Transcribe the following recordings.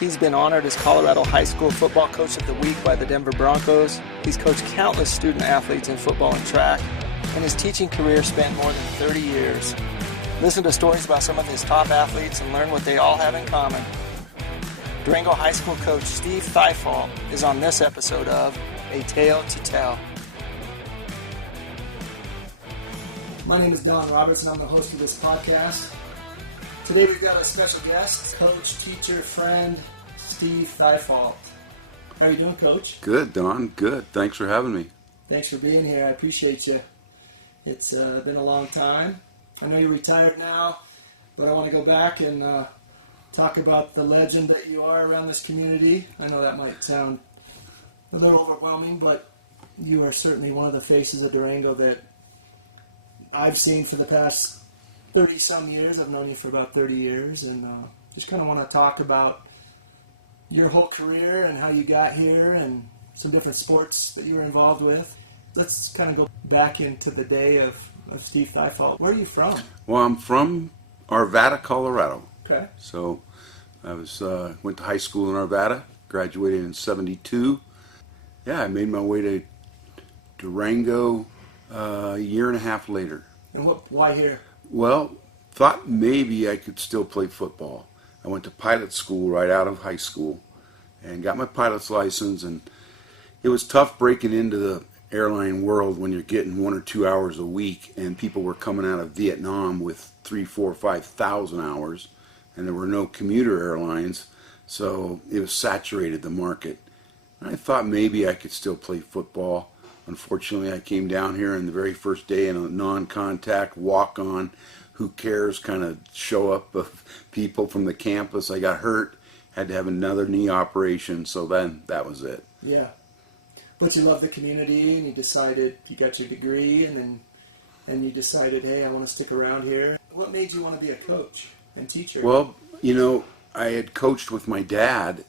He's been honored as Colorado High School Football Coach of the Week by the Denver Broncos. He's coached countless student athletes in football and track, and his teaching career spanned more than 30 years. Listen to stories about some of his top athletes and learn what they all have in common. Durango High School coach Steve Thyfault is on this episode of A Tale to Tell. My name is Don Roberts, and I'm the host of this podcast. Today we've got a special guest, coach, teacher, friend, Steve Thyfault. How are you doing, Coach? Good, Don. Good. Thanks for having me. Thanks for being here. I appreciate you. It's been a long time. I know you're retired now, but I want to go back and talk about the legend that you are around this community. I know that might sound a little overwhelming, but you are certainly one of the faces of Durango that I've seen for the past 30-some years. I've known you for about 30 years, and just kind of want to talk about your whole career and how you got here and some different sports that you were involved with. Let's kind of go back into the day of Steve Thyfault. Where are you from? Well, I'm from Arvada, Colorado. Okay. So I went to high school in Arvada, graduated in 72. Yeah, I made my way to Durango a year and a half later. And why here? Well, thought maybe I could still play football. I went to pilot school right out of high school and got my pilot's license, and it was tough breaking into the airline world when you're getting 1 or 2 hours a week, and people were coming out of Vietnam with 3, 4, 5,000 hours, and there were no commuter airlines, so it was saturated, the market. And I thought maybe I could still play football. Unfortunately, I came down here and the very first day in a non-contact walk-on, who cares kind of show up of people from the campus. I got hurt, had to have another knee operation, so then that was it. Yeah. But you love the community, and you decided, you got your degree, and you decided, hey, I want to stick around here. What made you want to be a coach and teacher? Well, I had coached with my dad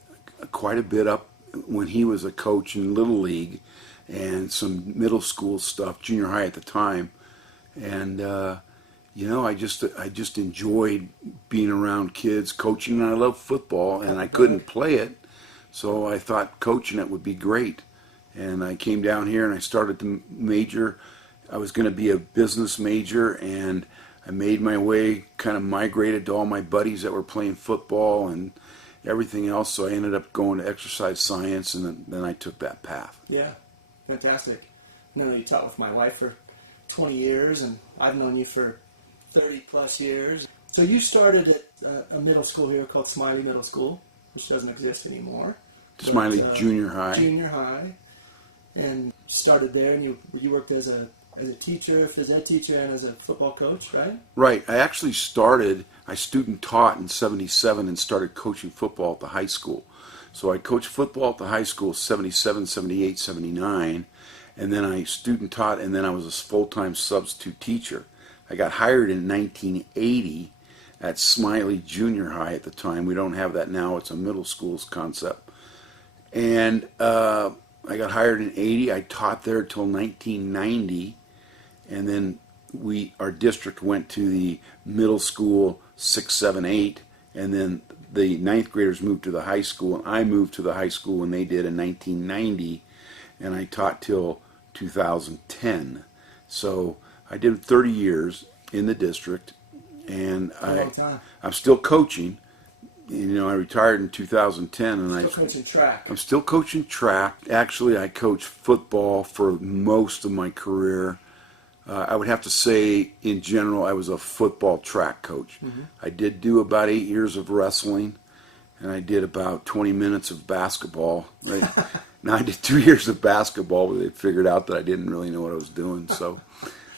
quite a bit up when he was a coach in Little League and some middle school stuff, junior high at the time. And, I just enjoyed being around kids, coaching, and I love football, and I couldn't play it, so I thought coaching it would be great. And I came down here and I started to major. I was going to be a business major, and I made my way, kind of migrated to all my buddies that were playing football and everything else, so I ended up going to exercise science, and then I took that path. Yeah, fantastic. I know you taught with my wife for 20 years, and I've known you for 30-plus years. So you started at a middle school here called Smiley Middle School, which doesn't exist anymore. Smiley Junior High. Junior High. And started there, and you worked as a teacher, phys ed teacher, and as a football coach, right? Right. I student taught in 77 and started coaching football at the high school. So I coached football at the high school 77, 78, 79, and then I student taught, and then I was a full-time substitute teacher. I got hired in 1980 at Smiley Junior High at the time. We don't have that now. It's a middle school's concept. And I got hired in 80. I taught there till 1990, and then our district went to the middle school 6, 7, 8, and then the ninth graders moved to the high school, and I moved to the high school when they did in 1990, and I taught till 2010. So I did 30 years in the district, and I'm still coaching. I retired in 2010, and still coaching track. I'm still coaching track. Actually, I coached football for most of my career. I would have to say, in general, I was a football track coach. Mm-hmm. I did do about 8 years of wrestling, and I did about 20 minutes of basketball. Now, I did 2 years of basketball, but they figured out that I didn't really know what I was doing, so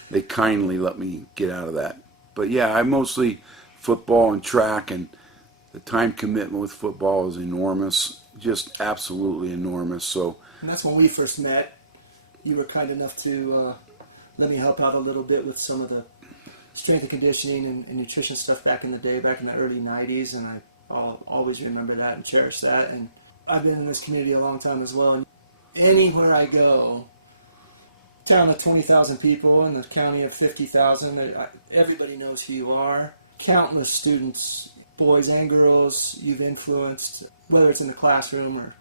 they kindly let me get out of that. But yeah, I mostly football and track, and the time commitment with football is enormous, just absolutely enormous. And that's when we first met. You were kind enough to let me help out a little bit with some of the strength and conditioning and nutrition stuff back in the day, back in the early 90s, and I'll always remember that and cherish that. And I've been in this community a long time as well, and anywhere I go, town of 20,000 people in the county of 50,000, everybody knows who you are. Countless students boys and girls you've influenced, whether it's in the classroom or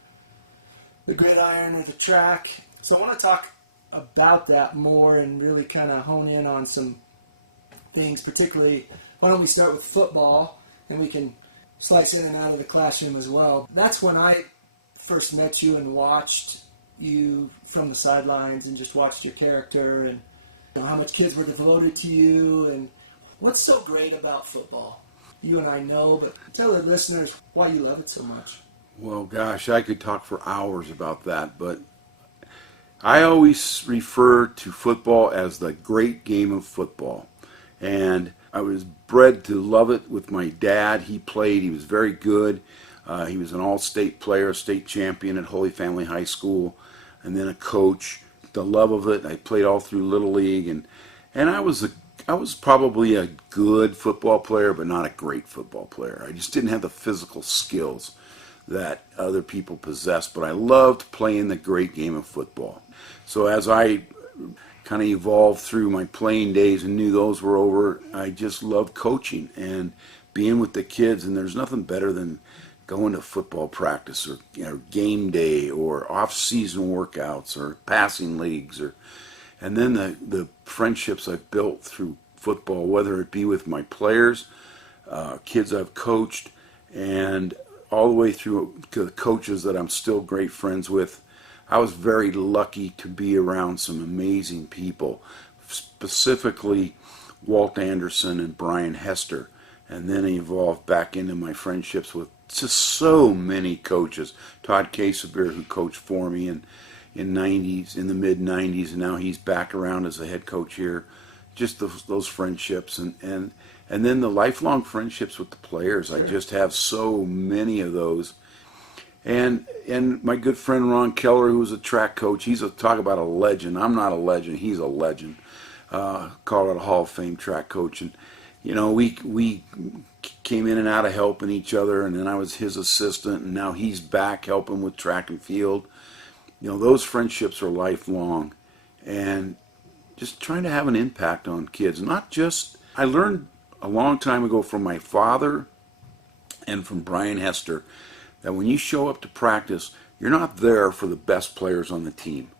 the gridiron or the track. So I want to talk about that more and really kind of hone in on some things, particularly, why don't we start with football, and we can slice in and out of the classroom as well. That's when I first met you and watched you from the sidelines and just watched your character and how much kids were devoted to you. And what's so great about football? You and I know, but tell the listeners why you love it so much. Well, gosh, I could talk for hours about that, but I always refer to football as the great game of football. And I was bred to love it with my dad. He played. He was very good. He was an all-state player, state champion at Holy Family High School, and then a coach. The love of it. I played all through Little League, and I was probably a good football player, but not a great football player. I just didn't have the physical skills that other people possessed, but I loved playing the great game of football. So as I kind of evolved through my playing days and knew those were over, I just loved coaching and being with the kids. And there's nothing better than going to football practice or game day or off-season workouts or passing leagues, and then the friendships I've built through football, whether it be with my players, kids I've coached, and all the way through to the coaches that I'm still great friends with. I was very lucky to be around some amazing people, specifically Walt Anderson and Brian Hester, and then I evolved back into my friendships with just so many coaches. Todd Casabir, who coached for me in the mid 90s, and now he's back around as a head coach here. Just those friendships, and then the lifelong friendships with the players. Sure. I just have so many of those. And my good friend Ron Keller, who was a track coach, talk about a legend. I'm not a legend. He's a legend. Colorado Hall of Fame track coach. And, we came in and out of helping each other, and then I was his assistant, and now he's back helping with track and field. Those friendships are lifelong. And just trying to have an impact on kids. I learned a long time ago from my father and from Brian Hester that when you show up to practice, you're not there for the best players on the team.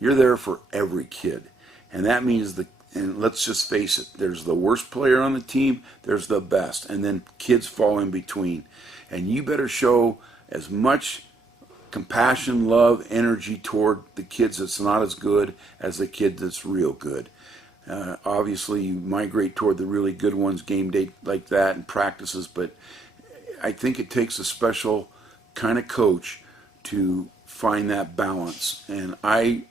You're there for every kid. And that means and let's just face it, there's the worst player on the team, there's the best, and then kids fall in between. And you better show as much compassion, love, energy toward the kids that's not as good as the kid that's real good. Obviously, you migrate toward the really good ones, game day like that, and practices, but I think it takes a special kind of coach to find that balance, and I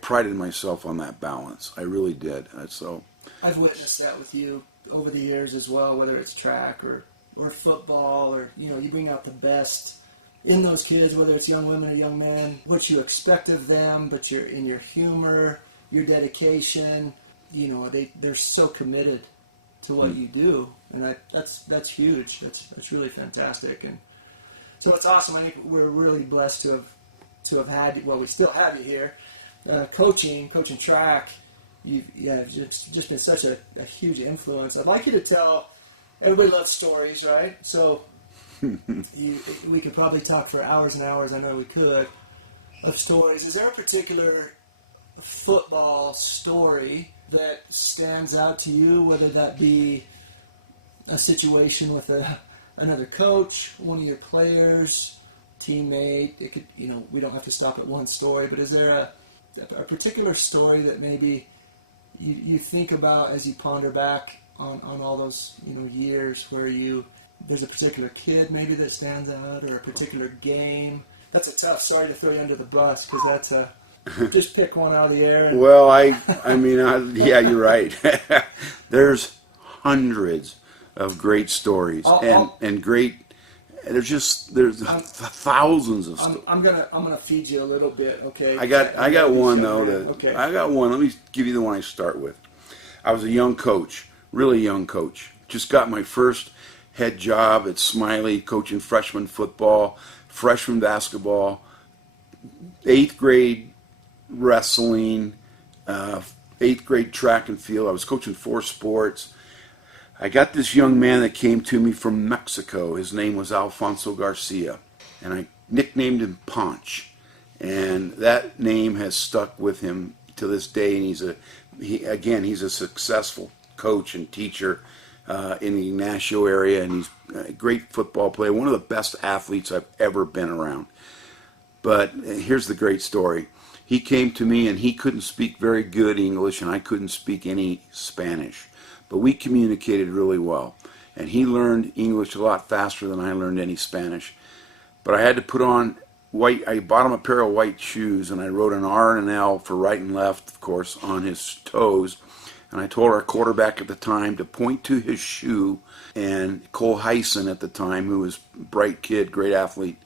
prided myself on that balance. I really did. So I've witnessed that with you over the years as well, whether it's track or football, or you bring out the best in those kids, whether it's young women or young men, what you expect of them, but in your humor, your dedication, they're so committed to what you do, and that's huge. That's really fantastic. And so it's awesome. I think we're really blessed to have had, well, we still have you here, coaching track. It's just been such a huge influence. I'd like you to tell, everybody loves stories, right? So we could probably talk for hours and hours, I know we could, of stories. Is there a particular football story that stands out to you, whether that be a situation with another coach, one of your players, teammate? It could, we don't have to stop at one story, but is there a particular story that maybe you think about as you ponder back on all those years where there's a particular kid maybe that stands out, or a particular game? That's a tough. Sorry to throw you under the bus, because that's a just pick one out of the air. Well, yeah, you're right. There's hundreds of great stories, and great. There's thousands of stories. I'm gonna feed you a little bit, okay? I got one though. Okay. I got one. Let me give you the one I start with. I was a young coach, really young coach. Just got my first head job at Smiley, coaching freshman football, freshman basketball, 8th grade wrestling, 8th grade track and field. I was coaching 4 sports. I got this young man that came to me from Mexico. His name was Alfonso Garcia, and I nicknamed him Ponch. And that name has stuck with him to this day, and he's a successful coach and teacher in the Ignacio area, and he's a great football player, one of the best athletes I've ever been around. But here's the great story. He came to me, and he couldn't speak very good English, and I couldn't speak any Spanish. But we communicated really well, and he learned English a lot faster than I learned any Spanish. But I had to put on I bought him a pair of white shoes, and I wrote an R and an L for right and left, of course, on his toes. And I told our quarterback at the time to point to his shoe, and Cole Heisen at the time, who was a bright kid, great athlete,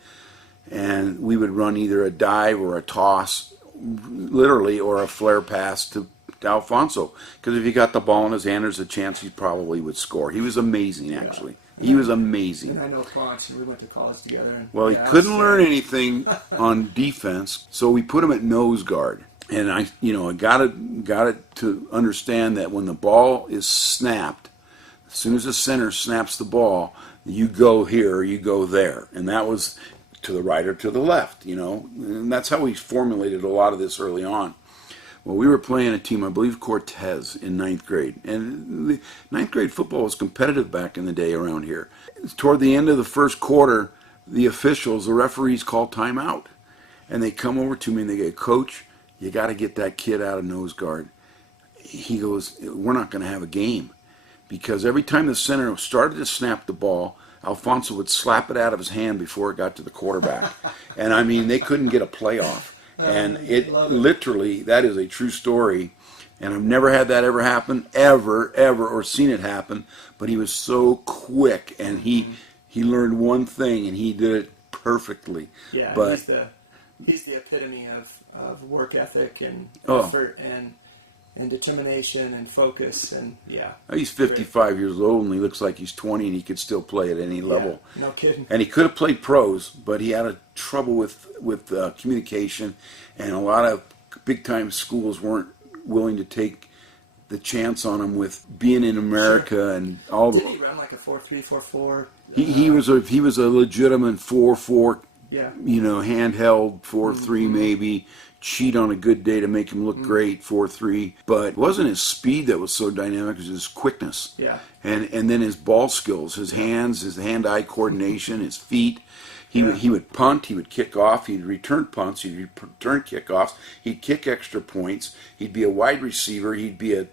and we would run either a dive or a toss, literally, or a flare pass to Alfonso. Because if he got the ball in his hand, there's a chance he probably would score. He was amazing, actually. Yeah. He was amazing. And I know Ponch, and we went to college together. And well, he couldn't learn anything on defense, so we put him at nose guard. And I got it to understand that when the ball is snapped, as soon as the center snaps the ball, you go here or you go there, and that was to the right or to the left. And that's how we formulated a lot of this early on. Well, we were playing a team, I believe Cortez, in 9th grade. And 9th grade football was competitive back in the day around here. Toward the end of the first quarter, the referees call timeout. And they come over to me and they go, Coach, you got to get that kid out of nose guard. He goes, we're not going to have a game. Because every time the center started to snap the ball, Alfonso would slap it out of his hand before it got to the quarterback. And, I mean, they couldn't get a playoff. And it literally, that is a true story, and I've never had that ever happen, ever, or seen it happen, but he was so quick, and he learned one thing, and he did it perfectly. Yeah, but he's the epitome of work ethic and effort and determination and focus, and yeah. He's 55 years old, and he looks like he's 20, and he could still play at any level. No kidding. And he could have played pros, but he had trouble with communication, and a lot of big-time schools weren't willing to take the chance on him with being in America and all the. Did he run like a 4.3, 4.4? He was a legitimate 4.4. Yeah. Handheld 4.3 maybe. Cheat on a good day to make him look great, 4.3. But it wasn't his speed that was so dynamic, it was his quickness. Yeah. And then his ball skills, his hands, his hand-eye coordination, his feet. He would punt, he would kick off, he'd return punts, he'd return kickoffs, he'd kick extra points, he'd be a wide receiver, he'd be a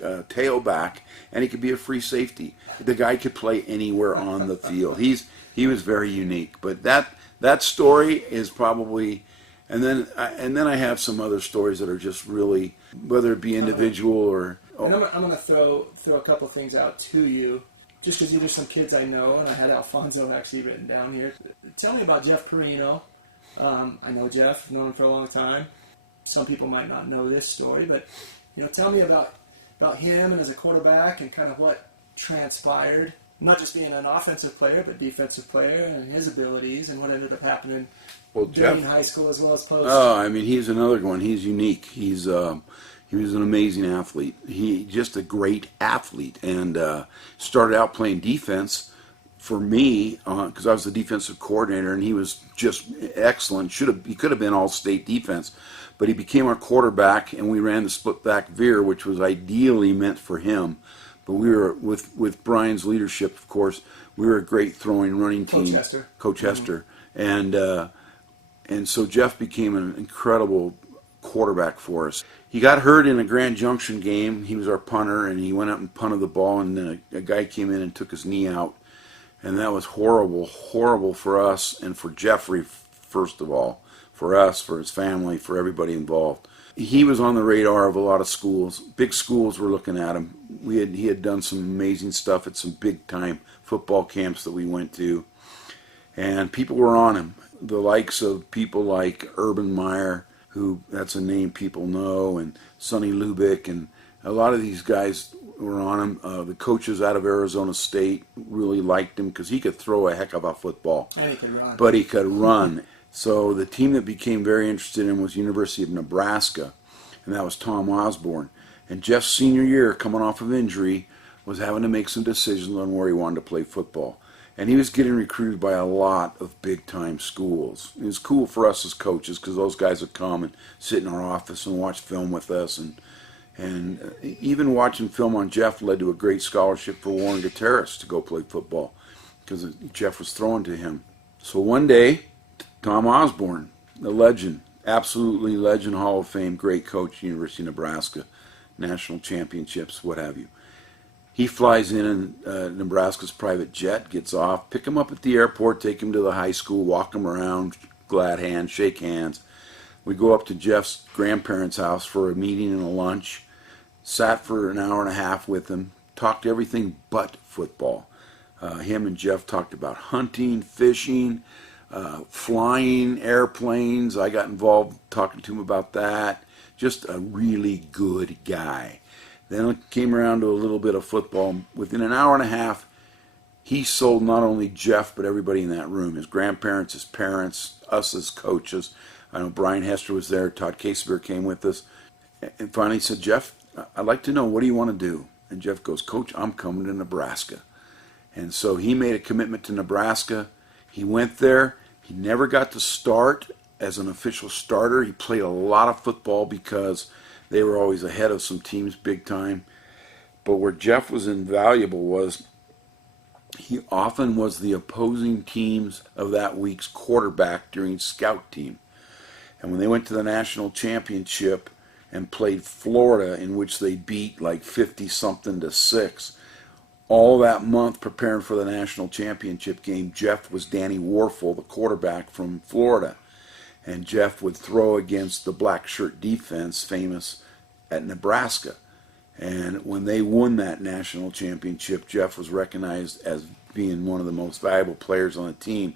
tailback, and he could be a free safety. The guy could play anywhere on the field. He was very unique. But that story is probably, and then I have some other stories that are just really, whether it be individual or. And I'm going to throw a couple things out to you, just because these are some kids I know, and I had Alfonso actually written down here. Tell me about Jeff Perino. I know Jeff, I've known him for a long time. Some people might not know this story, but tell me about him and as a quarterback and kind of what transpired. Not just being an offensive player, but defensive player and his abilities and what ended up happening during high school as well as post. Oh, I mean, he's another one. He's unique. He was an amazing athlete. He just a great athlete, and started out playing defense for me because I was the defensive coordinator, and he was just excellent. He could have been all-state defense, but he became our quarterback, and we ran the split-back veer, which was ideally meant for him. But we were, with Brian's leadership, of course, we were a great throwing running team. Coach Hester. And so Jeff became an incredible quarterback for us. He got hurt in a Grand Junction game. He was our punter, and he went out and punted the ball, and a guy came in and took his knee out. And that was horrible for us and for Jeffrey, first of all, for us, for his family, for everybody involved. He was on the radar of a lot of schools. Big schools were looking at him. He had done some amazing stuff at some big-time football camps that we went to. And people were on him. The likes of people like Urban Meyer, who that's a name people know, and Sonny Lubick, and a lot of these guys were on him. The coaches out of Arizona State really liked him because he could throw a heck of a football. And he could run. But he could run. So the team that became very interested in him was University of Nebraska, and that was Tom Osborne. And Jeff's senior year, coming off of injury, was having to make some decisions on where he wanted to play football. And he was getting recruited by a lot of big-time schools. It was cool for us as coaches because those guys would come and sit in our office and watch film with us. And even watching film on Jeff led to a great scholarship for Warren Gutierrez to go play football because Jeff was throwing to him. So one day, Tom Osborne, the legend, absolutely legend, Hall of Fame, great coach, University of Nebraska, national championships, what have you. He flies in Nebraska's private jet, gets off, pick him up at the airport, take him to the high school, walk him around, glad hands, shake hands. We go up to Jeff's grandparents' house for a meeting and a lunch, sat for an hour and a half with him, talked everything but football. Him and Jeff talked about hunting, fishing, flying, airplanes. I got involved talking to him about that. Just a really good guy. Then it came around to a little bit of football. Within an hour and a half, he sold not only Jeff, but everybody in that room. His grandparents, his parents, us as coaches. I know Brian Hester was there. Todd Casebeer came with us. And finally he said, Jeff, I'd like to know, what do you want to do? And Jeff goes, Coach, I'm coming to Nebraska. And so he made a commitment to Nebraska. He went there. He never got to start as an official starter. He played a lot of football because they were always ahead of some teams big time. But where Jeff was invaluable was he often was the opposing teams of that week's quarterback during scout team. And when they went to the national championship and played Florida, in which they beat like 50-something to 6, all that month preparing for the national championship game, Jeff was Danny Warfel, the quarterback from Florida. And Jeff would throw against the black shirt defense, famous at Nebraska. And when they won that national championship, Jeff was recognized as being one of the most valuable players on the team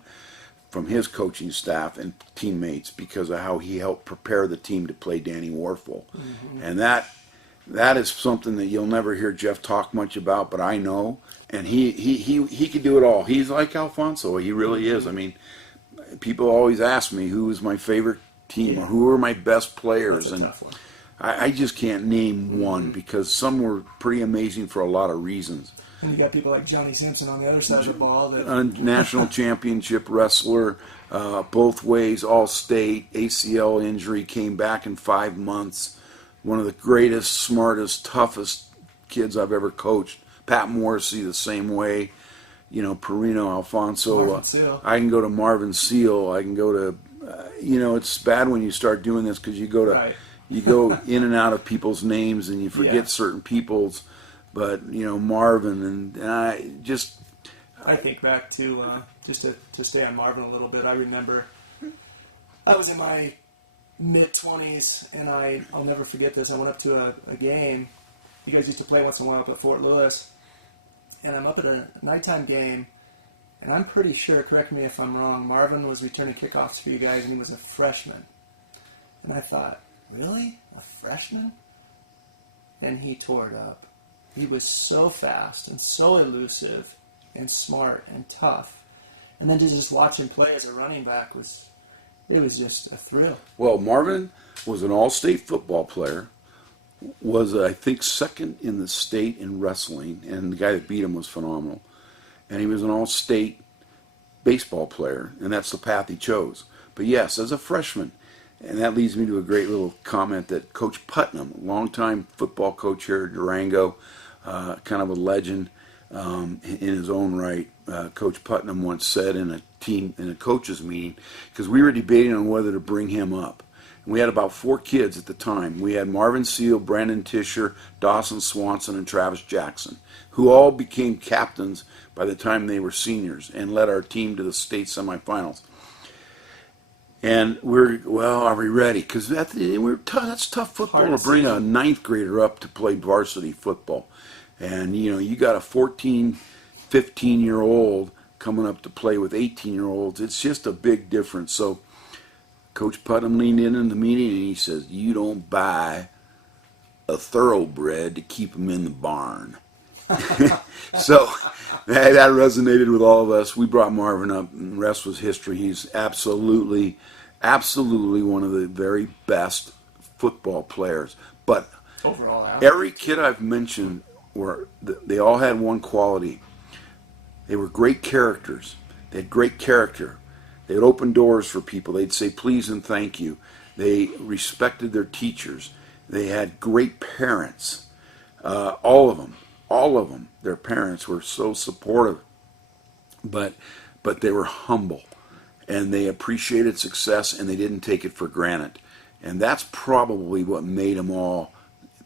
from his coaching staff and teammates because of how he helped prepare the team to play Danny Warfel. Mm-hmm. And that is something that you'll never hear Jeff talk much about, but I know. And he could do it all. He's like Alfonso. He really is. I mean, people always ask me who is my favorite team or who are my best players. That's a tough one. I just can't name one because some were pretty amazing for a lot of reasons. And you got people like Johnny Simpson on the other side of the ball. That a national championship wrestler, both ways, all-state, ACL injury, came back in 5 months. One of the greatest, smartest, toughest kids I've ever coached. Pat Morrissey the same way. You know, Perino, Alfonso. I can go to Marvin Seal. I can go to, it's bad when you start doing this because you go to, right. You go in and out of people's names and you forget certain people's. But, Marvin and I think back to, just to stay on Marvin a little bit, I remember I was in my mid-20s, and I'll never forget this. I went up to a game. You guys used to play once in a while up at Fort Lewis. And I'm up at a nighttime game, and I'm pretty sure, correct me if I'm wrong, Marvin was returning kickoffs for you guys, and he was a freshman. And I thought, really? A freshman? And he tore it up. He was so fast and so elusive and smart and tough. And then to just watch him play as a running back was just a thrill. Well, Marvin was an all-state football player, was, I think, second in the state in wrestling, and the guy that beat him was phenomenal. And he was an all-state baseball player, and that's the path he chose. But yes, as a freshman, and that leads me to a great little comment that Coach Putnam, longtime football coach here at Durango, kind of a legend in his own right, Coach Putnam once said in a coaches meeting, because we were debating on whether to bring him up. And we had about 4 kids at the time. We had Marvin Seal, Brandon Tischer, Dawson Swanson, and Travis Jackson, who all became captains by the time they were seniors and led our team to the state semifinals. And are we ready? Because that's tough football to bring a 9th grader up to play varsity football. And, you got a 14, 15-year-old coming up to play with 18-year-olds. It's just a big difference. So Coach Putnam leaned in the meeting and he says, you don't buy a thoroughbred to keep him in the barn. So that resonated with all of us. We brought Marvin up, and the rest was history. He's absolutely one of the very best football players. But overall, every kid I've mentioned they all had one quality. They were great characters. They had great character. They would open doors for people. They'd say please and thank you. They respected their teachers. They had great parents. All of them. Their parents were so supportive, but they were humble, and they appreciated success, and they didn't take it for granted. And that's probably what made them all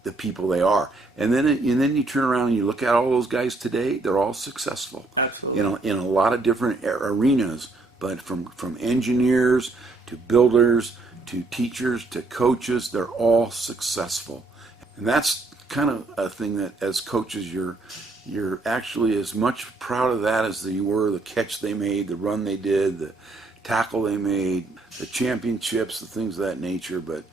the people they are. And then you turn around and you look at all those guys today, they're all successful. Absolutely. You know, in a lot of different arenas, but from engineers to builders to teachers to coaches, they're all successful. And that's kind of a thing that as coaches you're actually as much proud of that as you were the catch they made, the run they did, the tackle they made, the championships, the things of that nature. But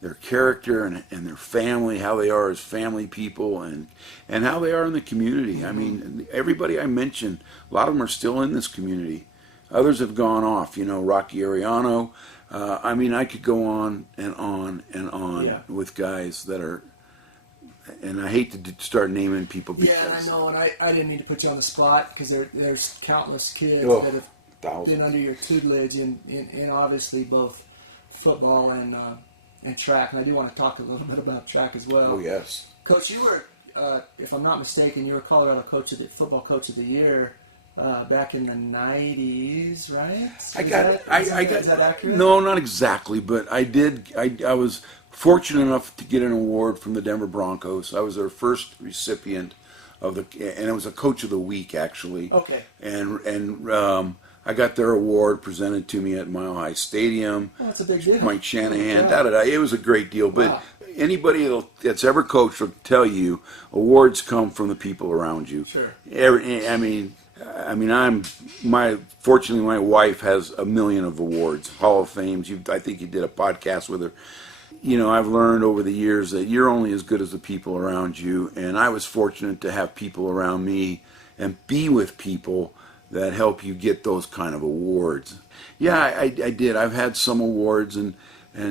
their character and their family, how they are as family people, and how they are in the community. I mean, everybody I mentioned, a lot of them are still in this community. Others have gone off, you know, Rocky Ariano. I mean, I could go on and on and on with guys that are, and I hate to start naming people because... Yeah, I know, and I didn't mean to put you on the spot because there's countless kids that have been under your tutelage in obviously both football and track, and I do want to talk a little bit about track as well. Oh, yes. Coach, you were, if I'm not mistaken, you were Colorado Football Coach of the Year back in the 90s, right? Is that accurate? No, not exactly, but I did. I was fortunate enough to get an award from the Denver Broncos. I was their first recipient of and it was a Coach of the Week, actually. Okay. And I got their award presented to me at Mile High Stadium. Oh, that's a big deal. Mike Shanahan, It was a great deal. But anybody that's ever coached will tell you awards come from the people around you. Sure. Fortunately, my wife has a million of awards, Hall of Fames. I think you did a podcast with her. You know, I've learned over the years that you're only as good as the people around you, and I was fortunate to have people around me and be with people that help you get those kind of awards. Yeah, I did. I've had some awards, and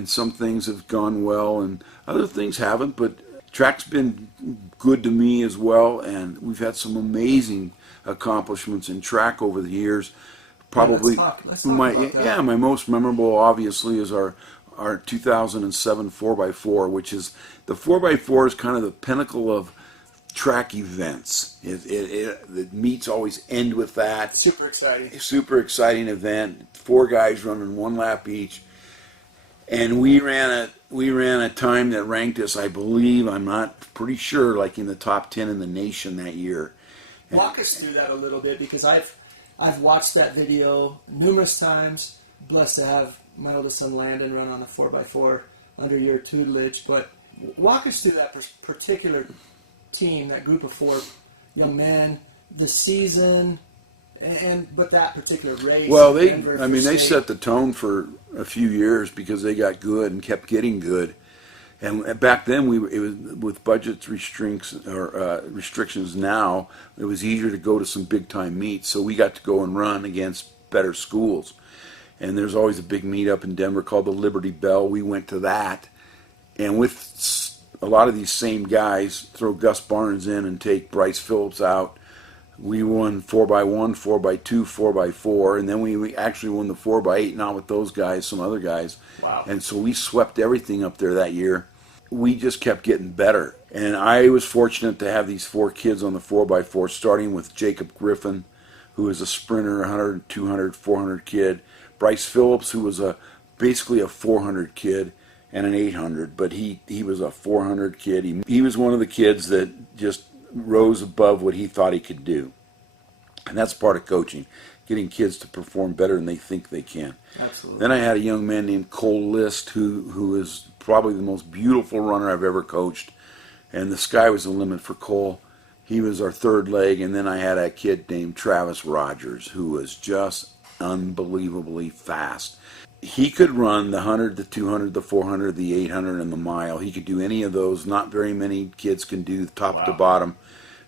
some things have gone well, and other things haven't, but track's been good to me as well, and we've had some amazing accomplishments in track over the years. Probably let's talk about that. My most memorable obviously is our 2007 4x4, which is the 4x4 is kind of the pinnacle of track events. The meets always end with that. Super exciting. Super exciting event. 4 guys running 1 lap each. And we ran a time that ranked us, I believe, I'm not pretty sure, like in the top 10 in the nation that year. Walk us through that a little bit, because I've watched that video numerous times. Blessed to have my oldest son Landon run on a 4x4 under your tutelage. But walk us through that particular team, that group of 4 young men, the season, but that particular race. Well, they set the tone for a few years because they got good and kept getting good. And back then, it was with budget restrictions. Now it was easier to go to some big time meets, so we got to go and run against better schools. And there's always a big meet up in Denver called the Liberty Bell. We went to that, and with a lot of these same guys, throw Gus Barnes in and take Bryce Phillips out. We won 4x1, 4x2, 4x4, and then we actually won the 4x8, not with those guys, some other guys. Wow. And so we swept everything up there that year. We just kept getting better. And I was fortunate to have these 4 kids on the 4x4, starting with Jacob Griffin, who is a sprinter, 100, 200, 400 kid. Bryce Phillips, who was basically a 400 kid and an 800, but he was a 400 kid. He was one of the kids that just rose above what he thought he could do. And that's part of coaching, getting kids to perform better than they think they can. Absolutely. Then I had a young man named Cole List, who is probably the most beautiful runner I've ever coached. And the sky was the limit for Cole. He was our 3rd leg. And then I had a kid named Travis Rogers, who was just unbelievably fast. He could run the 100, the 200, the 400, the 800, and the mile. He could do any of those. Not very many kids can do top to bottom,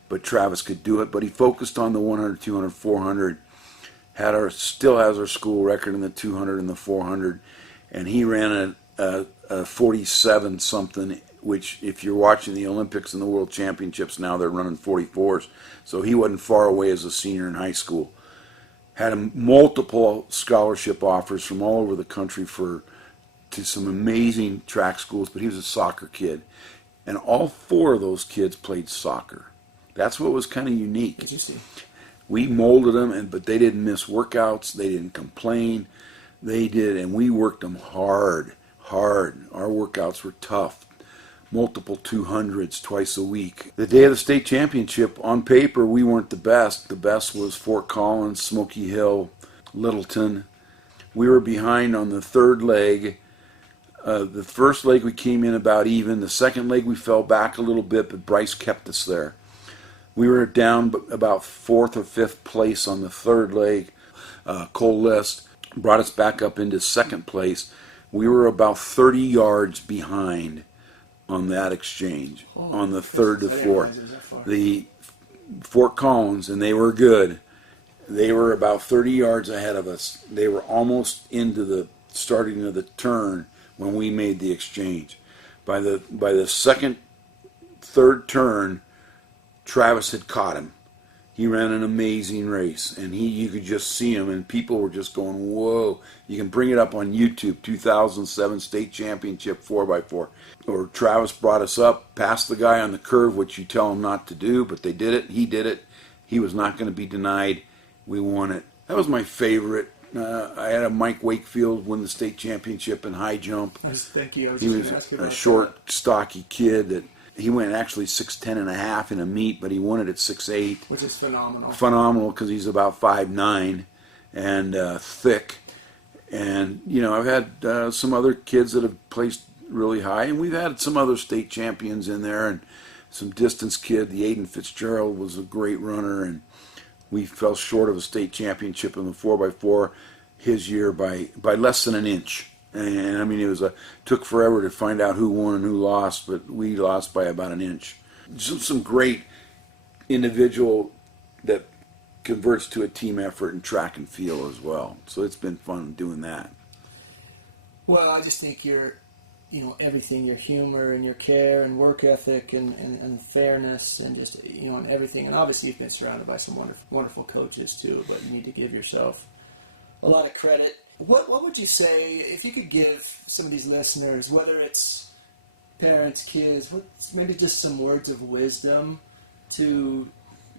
but Travis could do it. But he focused on the 100, 200, 400. Still has our school record in the 200 and the 400, and he ran a 47 something which if you're watching the Olympics and the World Championships now, they're running 44s. So he wasn't far away as a senior in high school. Had multiple scholarship offers from all over the country to some amazing track schools, but he was a soccer kid. And all 4 of those kids played soccer. That's what was kind of unique. Interesting. We molded them, but they didn't miss workouts. They didn't complain. They did, and we worked them hard. Our workouts were tough. Multiple 200s twice a week. The day of the state championship, on paper, we weren't the best. The best was Fort Collins, Smoky Hill, Littleton. We were behind on the 3rd leg. The first leg we came in about even. The second leg we fell back a little bit, but Bryce kept us there. We were down about 4th or 5th place on the 3rd leg. Cole List brought us back up into 2nd place. We were about 30 yards behind on that exchange, on the 3rd to 4th. The Fort Collins, and they were good. They were about 30 yards ahead of us. They were almost into the starting of the turn when we made the exchange. By the 2nd, 3rd turn, Travis had caught him. He ran an amazing race, and you could just see him, and people were just going, whoa. You can bring it up on YouTube, 2007 State Championship 4x4. Or Travis brought us up, passed the guy on the curve, which you tell him not to do, but they did it. He did it. He was not going to be denied. We won it. That was my favorite. I had a Mike Wakefield win the state championship in high jump. Thank you. He was a short, stocky kid that he went actually 6'10 and a half in a meet, but he won it at 6'8. Which is phenomenal. Phenomenal because he's about 5'9 and thick. And, I've had some other kids that have placed really high, and we've had some other state champions in there, and some distance kid. The Aiden Fitzgerald was a great runner, and we fell short of a state championship in the 4x4 his year by less than an inch. And I mean, it took forever to find out who won and who lost, but we lost by about an inch. Some great individual that converts to a team effort in track and field as well. So it's been fun doing that. Well, I just think everything, your humor and your care and work ethic and fairness and just, and everything. And obviously you've been surrounded by some wonderful, wonderful coaches too, but you need to give yourself a lot of credit. What would you say, if you could give some of these listeners, whether it's parents, kids, maybe just some words of wisdom to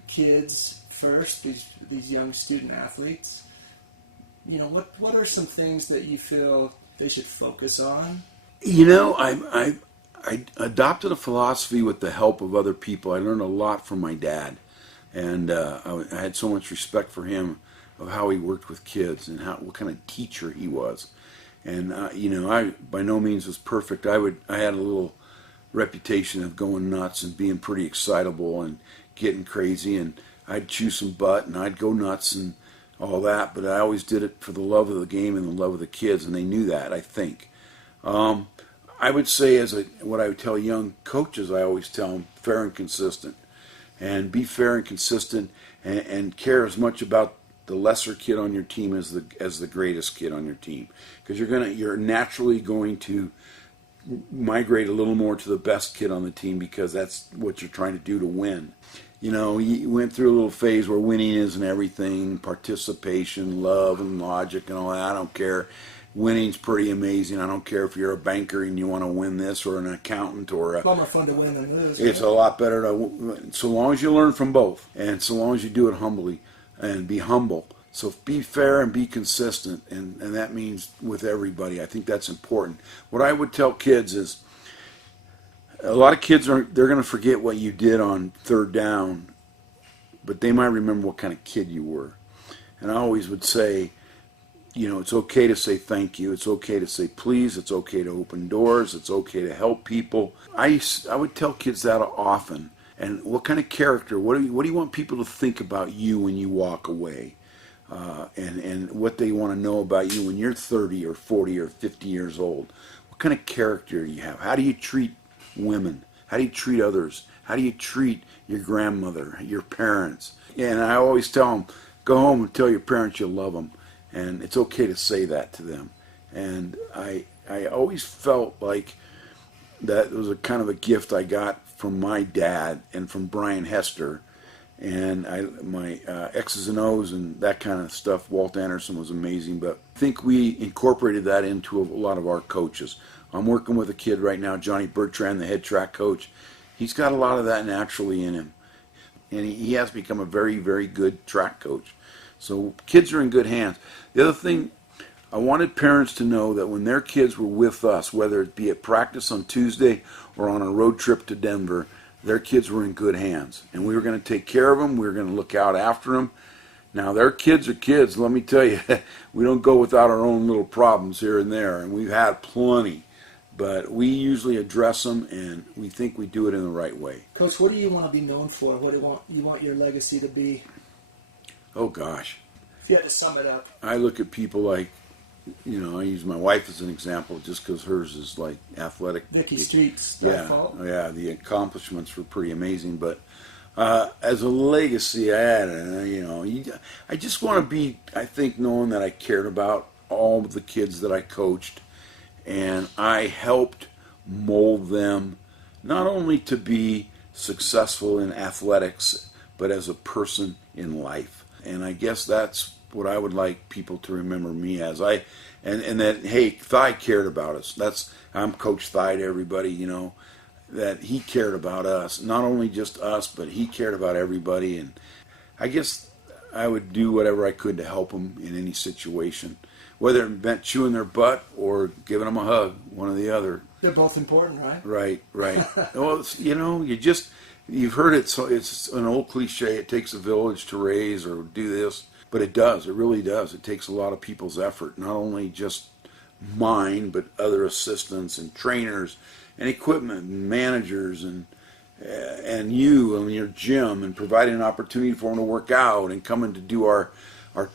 kids first, these young student athletes? What are some things that you feel they should focus on? I adopted a philosophy with the help of other people. I learned a lot from my dad, and I had so much respect for him, of how he worked with kids and what kind of teacher he was. And I by no means was perfect. I had a little reputation of going nuts and being pretty excitable and getting crazy, and I'd chew some butt and I'd go nuts and all that, but I always did it for the love of the game and the love of the kids, and they knew that, I think. I would say, what I would tell young coaches, I always tell them, fair and consistent. And be fair and consistent, and care as much about the lesser kid on your team as the greatest kid on your team, because you're naturally going to migrate a little more to the best kid on the team, because that's what you're trying to do to win. You went through a little phase where winning isn't everything, participation, love, and logic, and all that. I don't care. Winning's pretty amazing. I don't care if you're a banker and you want to win this, or an accountant, or a lot more fun to win than lose. It's a lot better so long as you learn from both, and so long as you do it humbly and be humble. So be fair and be consistent, and that means with everybody. I think that's important. What I would tell kids is, a lot of kids they're going to forget what you did on third down, but they might remember what kind of kid you were. And I always would say, it's okay to say thank you. It's okay to say please. It's okay to open doors. It's okay to help people. I would tell kids that often. And what kind of character, what do you want people to think about you when you walk away? And what they want to know about you when you're 30 or 40 or 50 years old. What kind of character do you have? How do you treat women? How do you treat others? How do you treat your grandmother, your parents? And I always tell them, go home and tell your parents you love them. And it's okay to say that to them. And I always felt like that was a kind of a gift I got from my dad and from Brian Hester. And my X's and O's and that kind of stuff, Walt Anderson was amazing. But I think we incorporated that into a lot of our coaches. I'm working with a kid right now, Johnny Bertrand, the head track coach. He's got a lot of that naturally in him. And he has become a very, very good track coach. So kids are in good hands. The other thing, I wanted parents to know that when their kids were with us, whether it be at practice on Tuesday or on a road trip to Denver, their kids were in good hands. And we were going to take care of them. We were going to look out after them. Now, their kids are kids. Let me tell you, we don't go without our own little problems here and there. And we've had plenty. But we usually address them, and we think we do it in the right way. Coach, what do you want to be known for? What do you want your legacy to be? Oh, gosh. If you had to sum it up. I look at people like, I use my wife as an example just because hers is like athletic. Vicky Street's Thyfault. Yeah, the accomplishments were pretty amazing. But as a legacy, I just want to be, I think, knowing that I cared about all of the kids that I coached, and I helped mold them not only to be successful in athletics, but as a person in life. And I guess that's what I would like people to remember me as. And that, hey, Thy cared about us. I'm Coach Thy to everybody, that he cared about us. Not only just us, but he cared about everybody. And I guess I would do whatever I could to help them in any situation, whether it meant chewing their butt or giving them a hug, one or the other. They're both important, right? Right. Well, you've heard it, so it's an old cliche, it takes a village to raise or do this. But it does. It really does. It takes a lot of people's effort, not only just mine, but other assistants and trainers and equipment and managers and you and your gym, and providing an opportunity for them to work out and coming to do our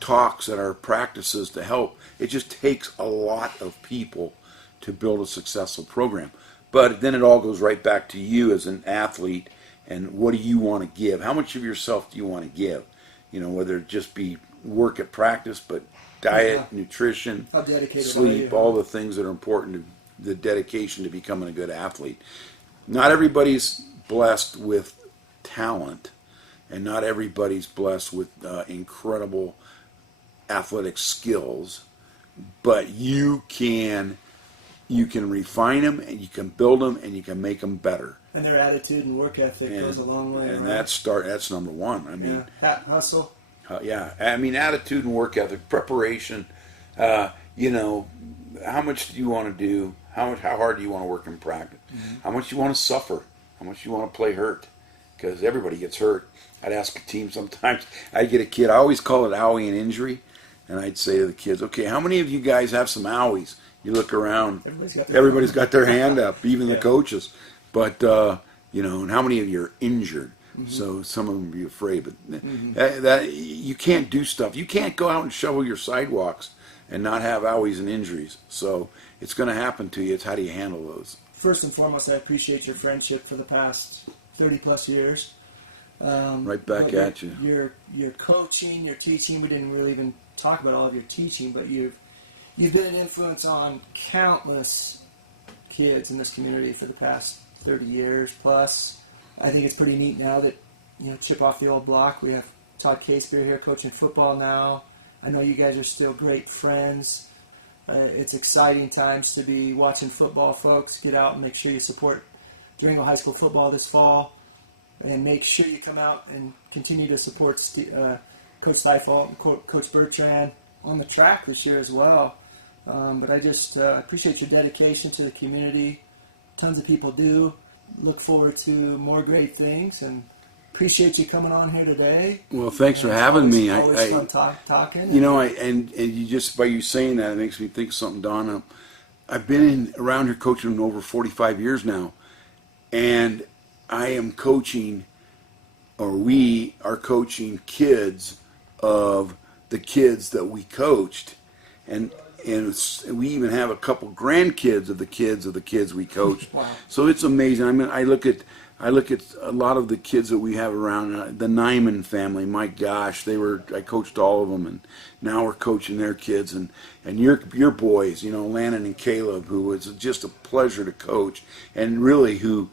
talks at our practices to help. It just takes a lot of people to build a successful program. But then it all goes right back to you as an athlete, and what do you want to give? How much of yourself do you want to give? Whether it just be work at practice, but diet, nutrition, sleep, all the things that are important to the dedication to becoming a good athlete. Not everybody's blessed with talent, and not everybody's blessed with incredible athletic skills, but you can refine them, and you can build them, and you can make them better. And their attitude and work ethic goes a long way. And that's number one. I mean, hustle. Attitude and work ethic, preparation. How much do you want to do? How hard do you want to work in practice? Mm-hmm. How much you want to suffer? How much you want to play hurt? Because everybody gets hurt. I'd ask a team sometimes. I'd get a kid. I always call it owie and injury, and I'd say to the kids, "Okay, how many of you guys have some owies?" You look around. Everybody's got their hand up, even the coaches. But, and how many of you are injured? Mm-hmm. So some of them be afraid. But that you can't do stuff. You can't go out and shovel your sidewalks and not have owies and injuries. So it's going to happen to you. It's how do you handle those? First and foremost, I appreciate your friendship for the past 30-plus years. Right back at you. Your coaching, your teaching, we didn't really even talk about all of your teaching, but you've been an influence on countless kids in this community for the past 30 years plus. I think it's pretty neat now that, chip off the old block. We have Todd Caspear here coaching football now. I know you guys are still great friends. It's exciting times to be watching football, folks. Get out and make sure you support Durango High School football this fall. And make sure you come out and continue to support Coach Thyfault and Coach Bertrand on the track this year as well. But I just appreciate your dedication to the community. Tons of people do. Look forward to more great things, and appreciate you coming on here today. Well, thanks for having me. Always fun talking. And you just by you saying that, it makes me think of something, Donna. I've been around here coaching over 45 years now, and I am coaching, or we are coaching kids of the kids that we coached, and we even have a couple grandkids of the kids we coached. Wow. So it's amazing. I I look at a lot of the kids that we have around, the Nyman family. My gosh, I coached all of them, and now we're coaching their kids, and your boys, Landon and Caleb, who was just a pleasure to coach, and really who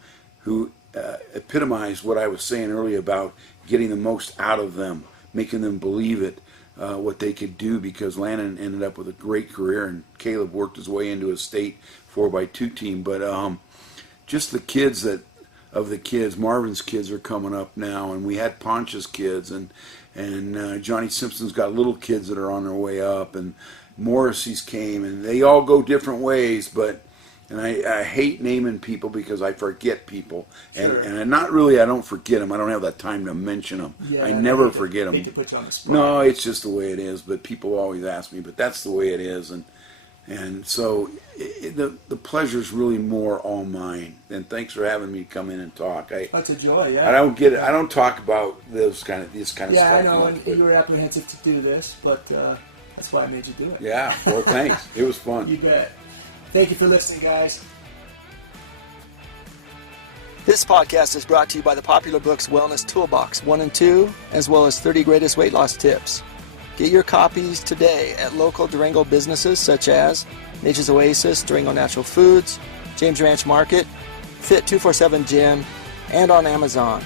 epitomized what I was saying earlier about getting the most out of them, making them believe it, what they could do, because Landon ended up with a great career, and Caleb worked his way into a state 4x2 team. But just the kids Marvin's kids are coming up now, and we had Poncha's kids, and Johnny Simpson's got little kids that are on their way up, and Morrissey's came, and they all go different ways, and I hate naming people because I forget people, Sure. and I don't forget them. I don't have that time to mention them. Yeah, I never forget I them. hate to put you on the spot. No, it's just the way it is. But people always ask me, but that's the way it is, and so the pleasure's really more all mine. And thanks for having me come in and talk. That's a joy. Yeah. I don't get it. I don't talk about this kind of stuff. Yeah, I know. much, And but- you were apprehensive to do this, but that's why I made you do it. Yeah. Well, thanks. It was fun. You bet. Thank you for listening, guys. This podcast is brought to you by the popular books Wellness Toolbox 1 and 2, as well as 30 Greatest Weight Loss Tips. Get your copies today at local Durango businesses such as Nature's Oasis, Durango Natural Foods, James Ranch Market, Fit 247 Gym, and on Amazon.